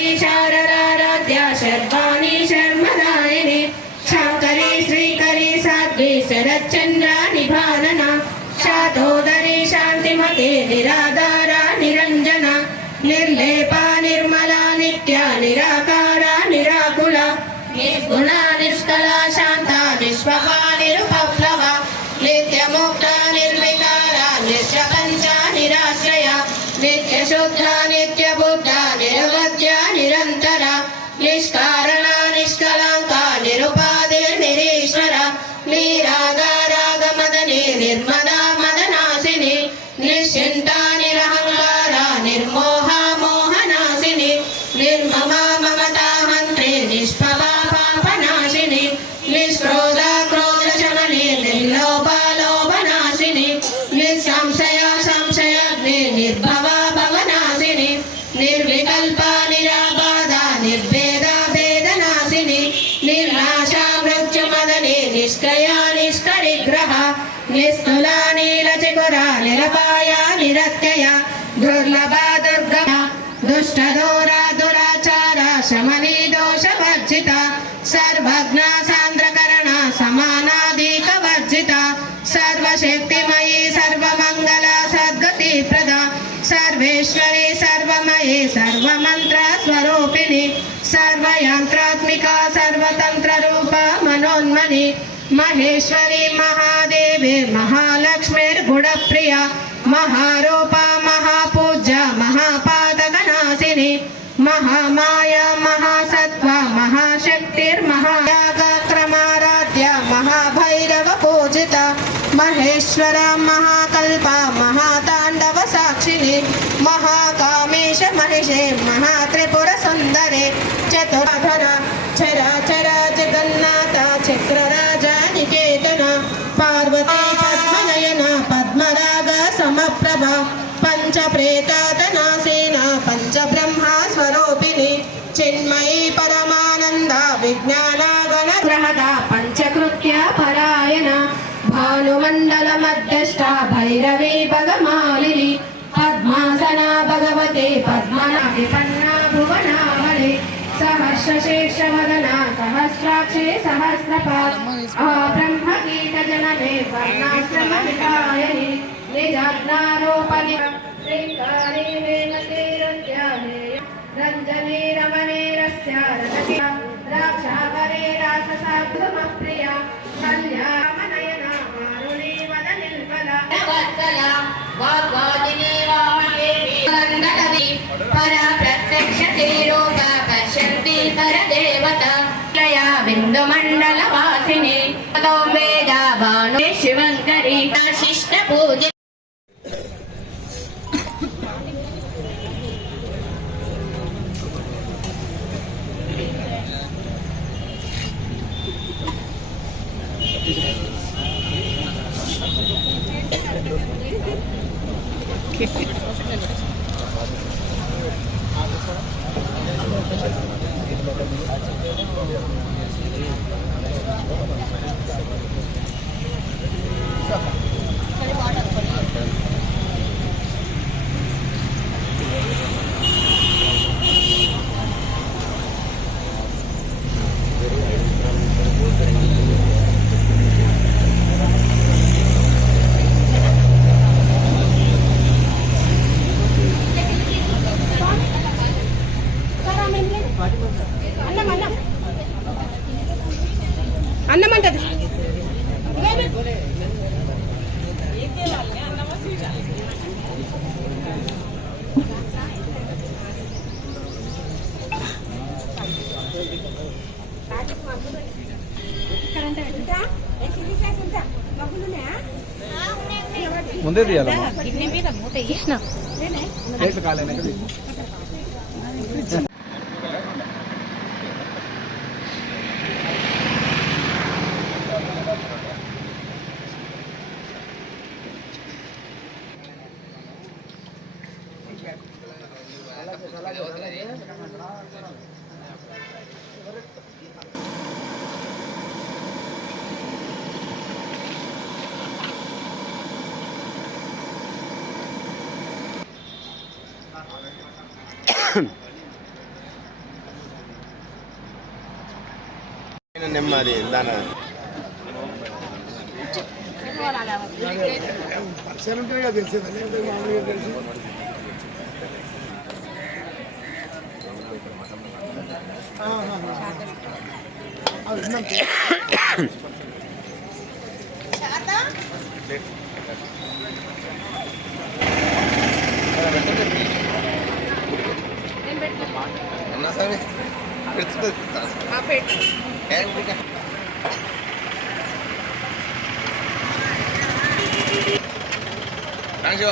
शङ्करी शारदाराध्या शर्वाणी शर्मदायिनी शाङ्करी श्रीकरी साध्वी शरच्चन्द्रा निभानना शातोदरी शान्तिमते निराधारा निरञ्जना निर्लेपा निर्मला नित्या निराकारा निराकुला निर्गुणा निष्कला शान्ता निष्पहा निरुपप्लवा नित्यमुक्ता निर्विकारा निष्प्रपञ्चा निराश्रया नित्यशुद्धा नित्यबुद्धा निरवध्या निरन्तरा निष्कारणा निष्कलङ्का निरुपाधिर्निरीश्वरा निरागारागमदने निर्मदा मदनासिनी निश्चिन्ता निरहङ्कारा निर्मोहा मोहनासिनी निर्ममा ममता हन्त्रे निष्पवा पापनाशिनी निष्क्रोधा क्रोधशमने निर्लोभा लोभनाशिनी निःसंशया संशयाग्ने निर्भवा भवनाशिनी निर्विकल्पा निराबाधा निर्भेदा भेदनाशिनी निर्नाशा मृत्युमदने निष्क्रिया निष्करिग्रहा निस्तुला नीलचिकुरा निरपाया निरत्यया दुर्लभा दुर्गमा दुष्टदूरा दुराचारा शमनी दोषवर्जिता सर्वज्ञा सान्द्रकरणा समानाधिकवर्जिता सर्वशक्तिमयी सर्वमङ्गला सद्गतिप्रदा सर्वेश्वरी सर्वमयी सर्वमन्त्रस्वरूपिणी सर्वयन्त्रात्मिका सर्वतन्त्ररूपा मनोन्मनी महेश्वरी महादेवी महालक्ष्मीर्गुणप्रिया महारूपा महापूज्या महापातकनाशिनी महामाया महासत्त्वा महाशक्तिर्महायागक्रमाराध्या महाभैरवपूजिता महेश्वरा महाकल्पा महाताण्डवसाक्षिणी महाकामेश महिषे महात्रिपुरसुन्दरे चतुराधरा चराचरा जगन्नाथा चक्रराजा निकेतना पार्वती पद्मनयना पद्मराग समप्रभा पञ्चप्रेतातनासेना पञ्चब्रह्मा स्वरूपिणी चिन्मयी परमानन्दा विज्ञानागणग्रहदा पञ्चकृत्या परायणा भानुमण्डलमध्यष्टा भैरवी भगमालिनी पद्मासना भगवते पद्मना विपन्ना भुवनावली सहस्रशीर्षवदना सहस्राक्षी सहस्रपाद ब्रह्मगीतजनने वर्णाश्रमविधायिनी निजाज्ञारोपणि श्रीकारे वेमतेरुद्याने रञ्जने रमणेरस्या रजत्या द्राक्षावरे राससाधुमप्रिया कल्याणनयना मारुणी वदनिर्मला वत्सला वाग्वादिनी वामदेवी वन्दनवी परा प्रत्यक्षते रूपा पश्यन्ति परदेवता लया बिन्दुमण्डलवासिनी ततो वेदा भानु शिवङ्करी शिष्टपूज అన్నమంటది ముందే తీయాలమ్మా నెమ్మది దాని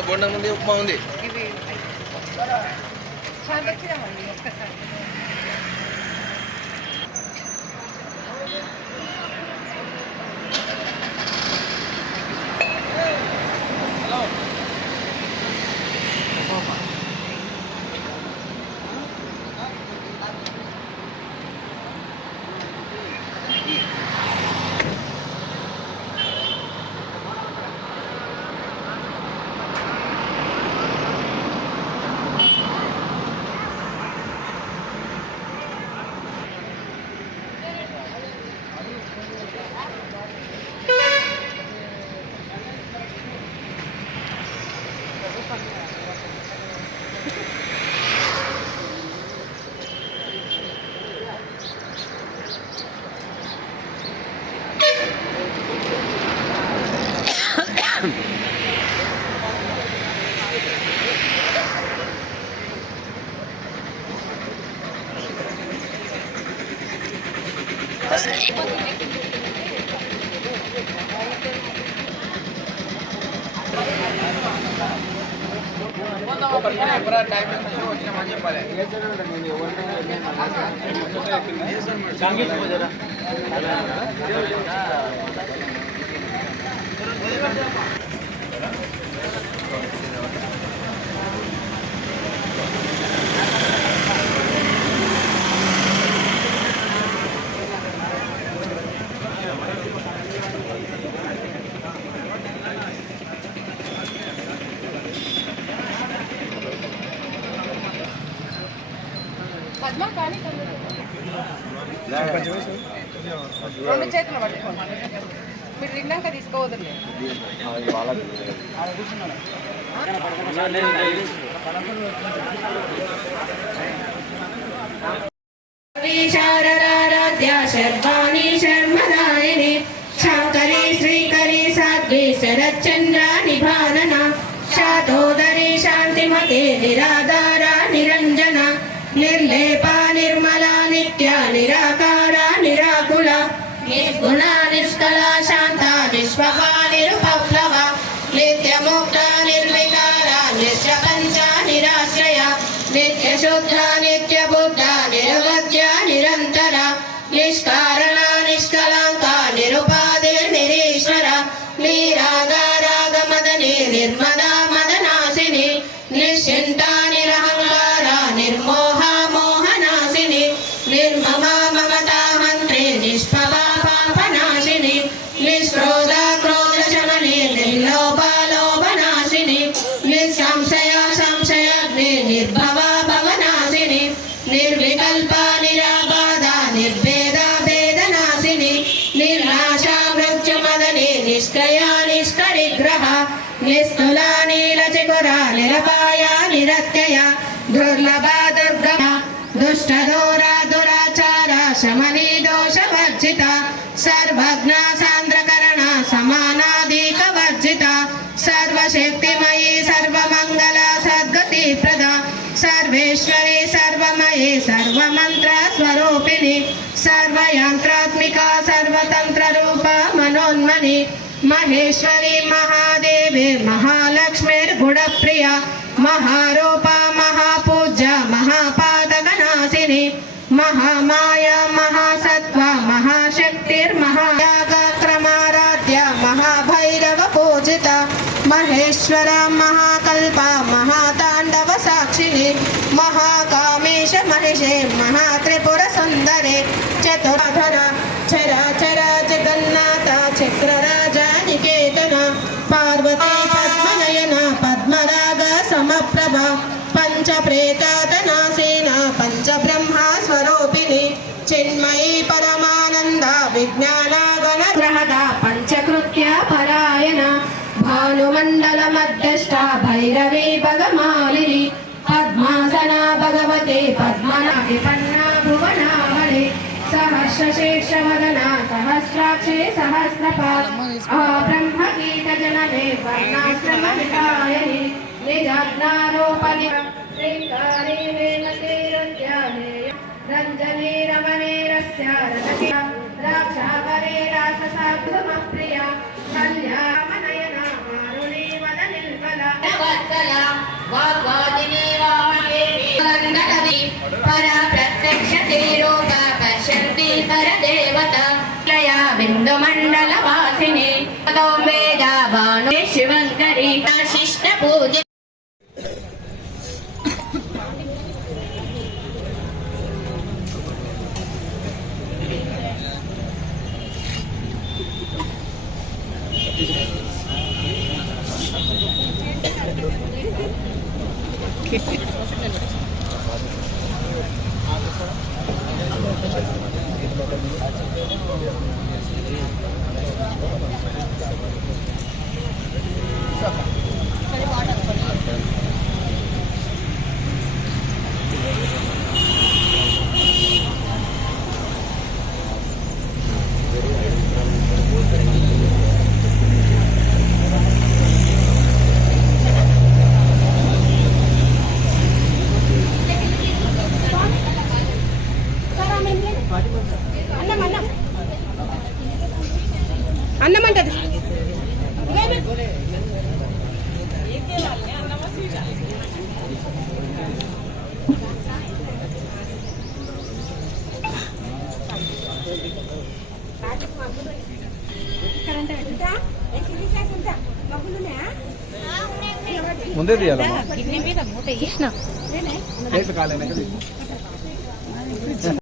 బొండం ఉంది ఉప్మా ఉంది రెండు చేతులు పట్టుకోండి. మీరు తిన్నాక తీసుకోవద్దు. శారదారాధ్య శర్వాణి శర్మదాయిని శాంకరి శ్రీకరి సాధ్వి శరచంద్ర నిభానన శాతోదరి శాంతిమతే నిరాధార నిరంజన నిర్లేప నిర్మల నిత్య నిరాకార నిరాకుల నిర్గుణ నిష్కల శాంత నిష్పభ నిరుపప్లవ నిత్యముక్త నిర్వికార నిశ్చపంచ నిరాశ్రయ నిత్యశుద్ధ నిత్యబుద్ధ నిరవధ్య నిరంతర నిష్కారణ నిష్కలంక నిరుపాధి నిరీశ్వర నిరాగారాగమదని నిర్మద మదనాశిని నిశ్చింత నిరహంకార నిర్మోహ మోహనాశిని నిర్మమ మమతా మంత్రి నిష్పవ పాపనాశిని నిష్క్రోధ క్రోధ శమని నిర్లోభ లోభనాశిని నిస్సంశయ సంశయాగ్ని నిర్భవ భవనాశిని నిర్వికల్ప నిరాబాధ నిర్భేద భేదనాశిని నిర్నాశ మృత్యుమదని నిష్క్రయ నిష్కరిగ్రహ నిస్తుల నీలచికుర నిరపాయ నిరత్యయ దుర్లభ దుర్గమ దుష్టదూర దురాచార శమని దోషవర్జిత సర్వజ్ఞ సాంద్రకరణ సమానాధిక వర్జిత సర్వశక్తిమయీ సర్వమంగళ సద్గతి ప్రద సర్వేశ్వరి సర్వమయీ సర్వమంత్ర స్వరూపిణి సర్వయంత్రాత్మిక సర్వతంత్ర రూప మనోన్మని మహేశ్వరి మహాదేవి మహాలక్ష్మిర్గుణప్రియ మహారూప మహాపూజ్య మహాపాతకనాశిని మహామాయ మహాసత్వ మహాశక్తిర్మహాయాగక్రమారాధ్య మహాభైరవ పూజిత మహేశ్వర మహాకల్ప మహాతాండవ సాక్షిని మహాకామేశ మహిషే మహాత్రిపుర సుందరే చతురాధర చరాచర జగన్నాథ చక్రరాజ నికేతన పార్వతీ పద్మనయన పద్మరాగ సమప్రభ పంచప్రేతాతనాసేన పంచబ్రహ్మ స్వరూపిణి చిన్మయీ పరమానంద విజ్ఞాన గణ గ్రహద పంచకృత్య పరాయణ భానుమండల మధ్యస్థ భైరవీ భగమాలిని పద్మాసన భగవతే పద్మనాభిపన్నా భువనావళి సహస్రశీర్షవదన సహస్రాక్షే సహస్రపాద్ బ్రహ్మగీత జననే వర్ణాశ్రమహితాయని నిజాజ్ఞారోపని శ్రీకారీ వేమతేరుద్యానేయ రంజనీ రమణేరస్య రజకి ద్రాక్షావరే రాససాప్రియ కళ్యామనయన మారుణీ వద నిర్మల వత్సల వాగ్వాదిని వామదేవి వందనవి పర ప్రత్యక్ష రూప పశ్యంతి పరదేవత లయా బిందు మండల వాసిని తో వేద భాను శివంకరి శిష్ట పూజ అన్నమంటది ముందే తీయాలమ్మా.